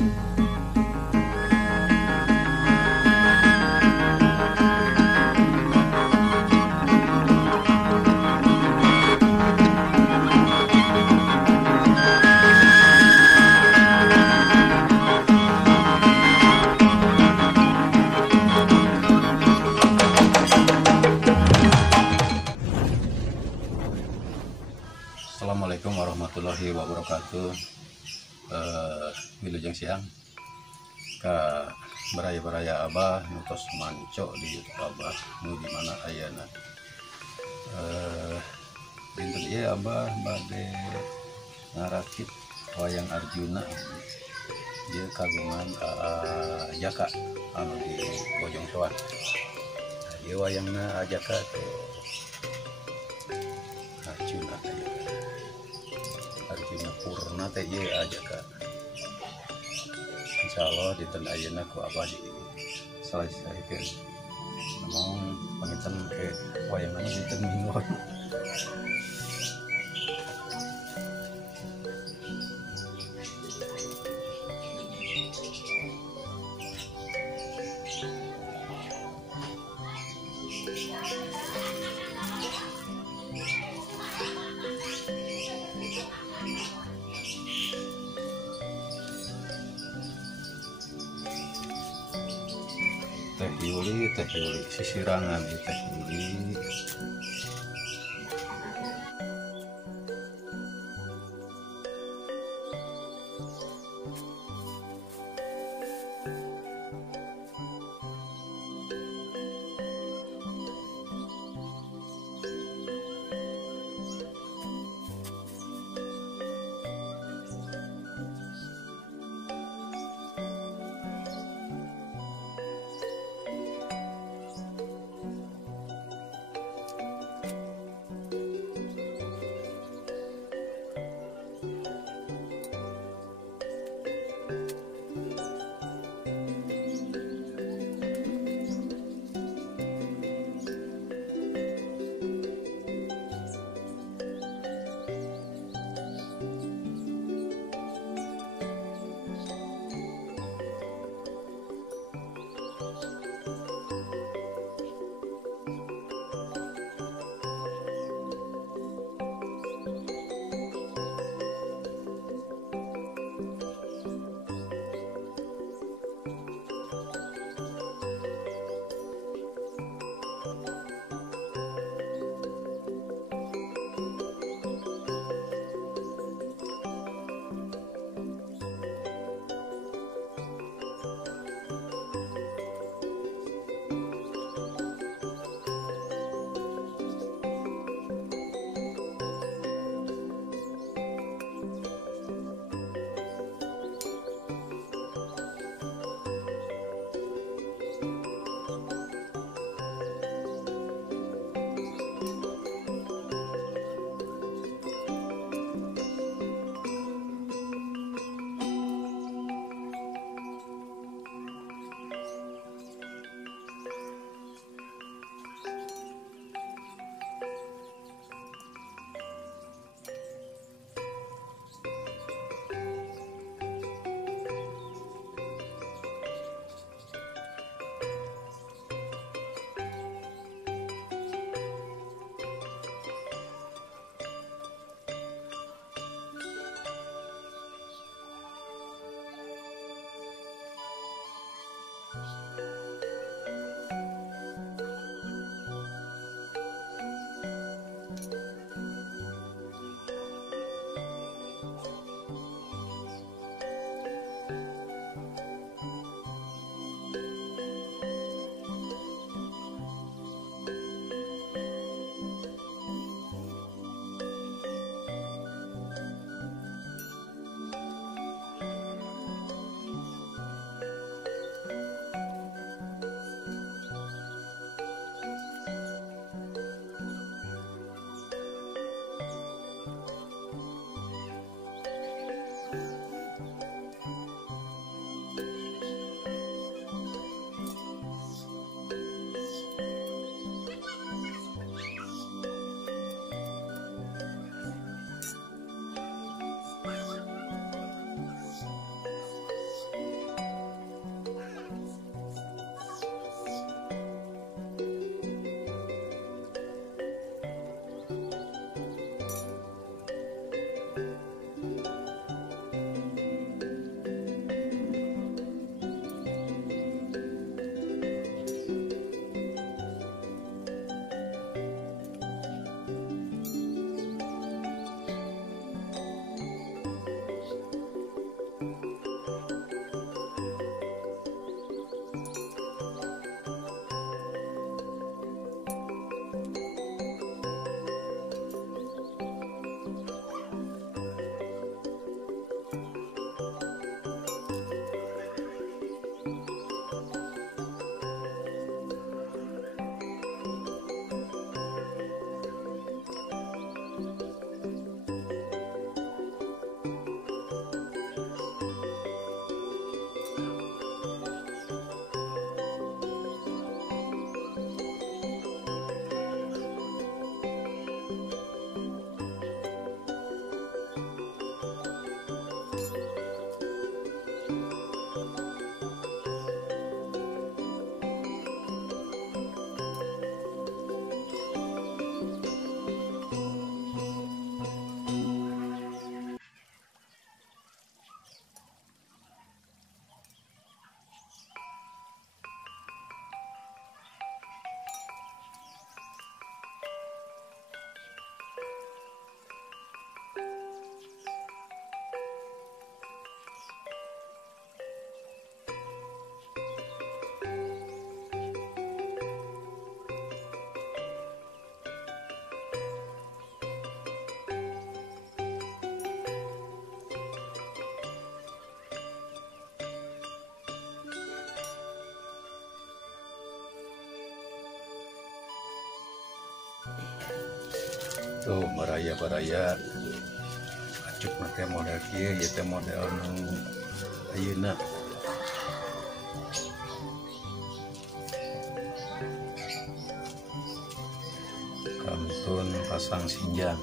Assalamualaikum warahmatullahi wabarakatuh. Wilujeng siang ka baraya-baraya Abah nutos manco di YouTube Abah nu di mana ayeuna. Dinten ieu Abah bade ngarakit wayang Arjuna. Dia kagungan Jaka anu di Bojong Soang. Ieu wayangna Jaka teh Arjuna Arjuna Purna teh ieu Jaka. Insyaallah dinten ayeuna ku Abah di salahikeun. Namun pangitan ke wayangna dinten Minggon. Teh Yuli sisirangan di Teh Yuli. tuh baraya acuk teh model kieu ieu teh model nu ayeuna kantun pasang sinjang.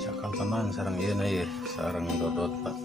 Cakal tenang sareng ieu na ieu sareng dodot Pak.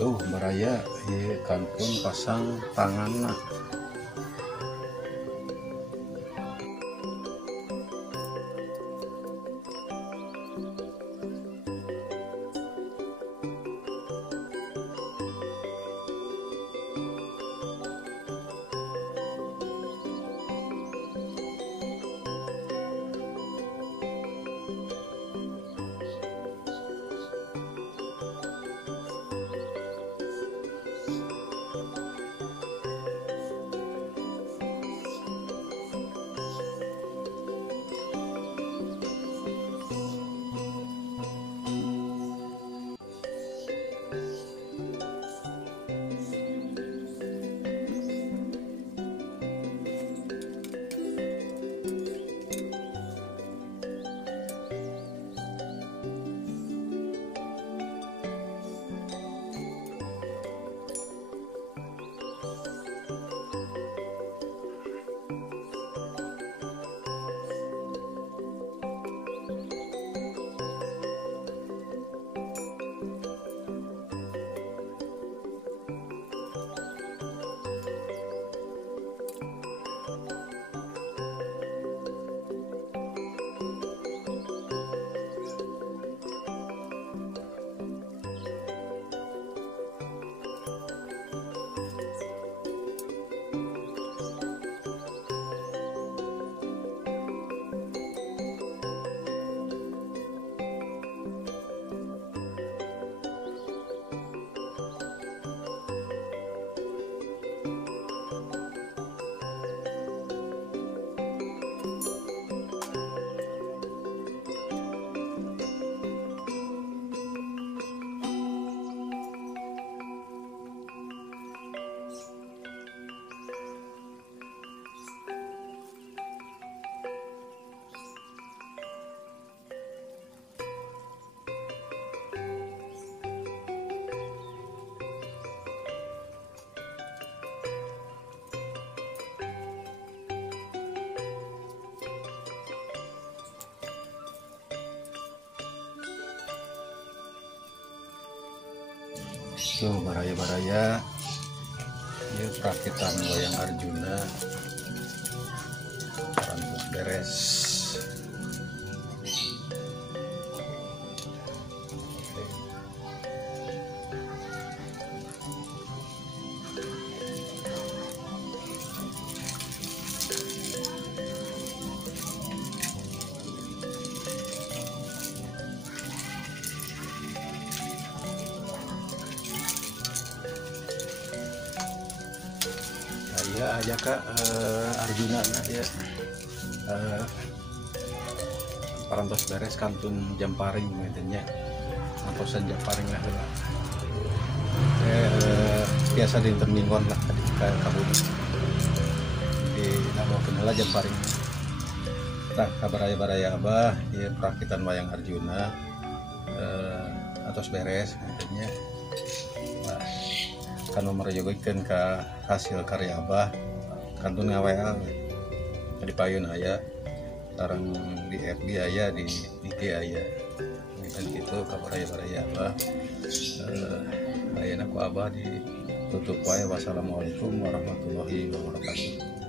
Tuh baraya ieu kantun pasang tanganna. Tuh baraya-baraya ya perakitan wayang Arjuna rambut beres. Ya aja kak Arjuna nah ya parantos beres kantun Jamparing maintennya ngatosan Jamparing lah biasa di intermingguan lah tadi kayak kabut di nama kenala Jamparing. Nah kabaraya-baraya abah ya perakitan wayang Arjuna atos beres maintennya. Nah, kan nomor jogoikeun ka hasil karya abah kantun ngaweal di payun aya sareng di FB aya di IG aya kan gitu kabaraya-baraya abah ayeuna ku abah ditutup wae. Wassalamualaikum warahmatullahi wabarakatuh.